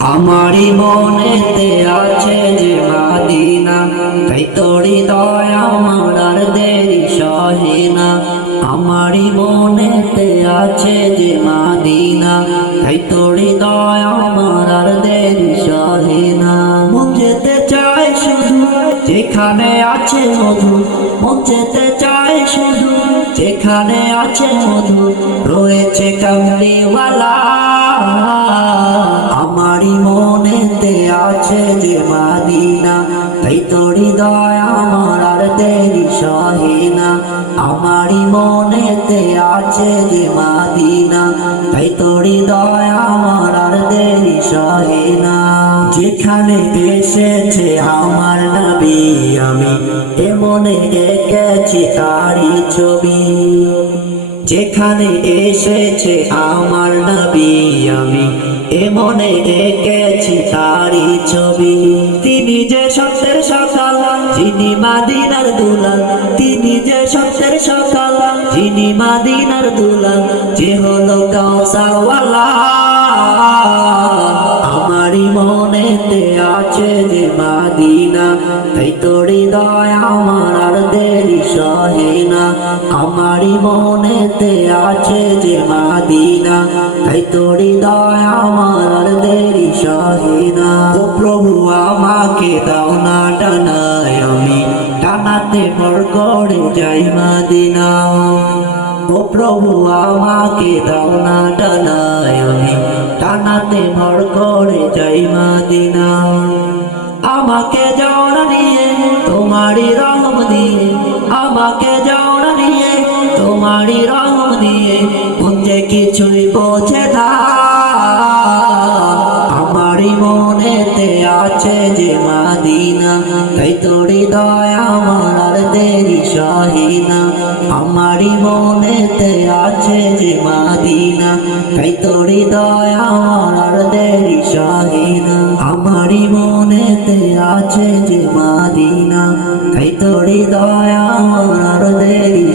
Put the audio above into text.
আমারি মনেতে আছে যে মাদিনা, তাই তোর হৃদয় আমার আর দেরি সহে না। আমারি মনেতে আছে যে মাদিনা, তাই তোর হৃদয় আমার আর দেরি সহে না। মন যেতে চায় শুধু যেখানে আছে মধু, মন যেতে চায় শুধু যেখানে আছে মধু, রয়েছে কামলিওয়ালা। আমারি মনেতে আছে যে মাদিনা, তাই তোর হৃদয় আমার আর দেরি সহে না। আমারি মনেতে আছে যে মাদিনা, তাই তোর হৃদয় আমার আর দেরি সহে না। যেখানে এসেছে আমার নবী, আমি এমনে এঁকেছি তারি ছবি। যেখানে এসেছে আমার নবী, আমি এমনে এঁকেছি তারি ছবি। তিনি যে সত্যের সকাল, যিনি মাদিনার দুলাল, তিনি যে সত্যের সকাল, যিনি মাদিনার দুলাল, যে হলো কাউসারওয়ালা। আমারি মনেতে আছে যে মাদিনা, তাই তোর হৃদয় আমার আর দেরি সহে না। আমারি মনেতে আছে যে মাদিনা, তাই তোর হৃদয় আমার আর দেরি সহে না। ও প্রভু আমাকে দাও না ডানায়, আমি ডানাতে ভর করে যাই মাদিনা। ও প্রভু আমাকে দাও না ডানায়, আমি ডানাতে ভর করে যাই মাদিনা। আমাকে যাও না নিয়ে তোমারই রহম দিয়ে, আমাকে যাও না নিয়ে তোমারই রহম দিয়ে, মন যে কিছুই বোঝে না। আমারই মনেতে আছে যে মাদিনা, তাই তোর হৃদয় আমার আর দেরি সহে না। আমারই মনেতে আছে যে মাদিনা, তাই তোর হৃদয় আমার আর দেরি সহে না। আমারই মনেতে আছে যে মাদিনা, তাই তোর হৃদয় আমার আর দেরি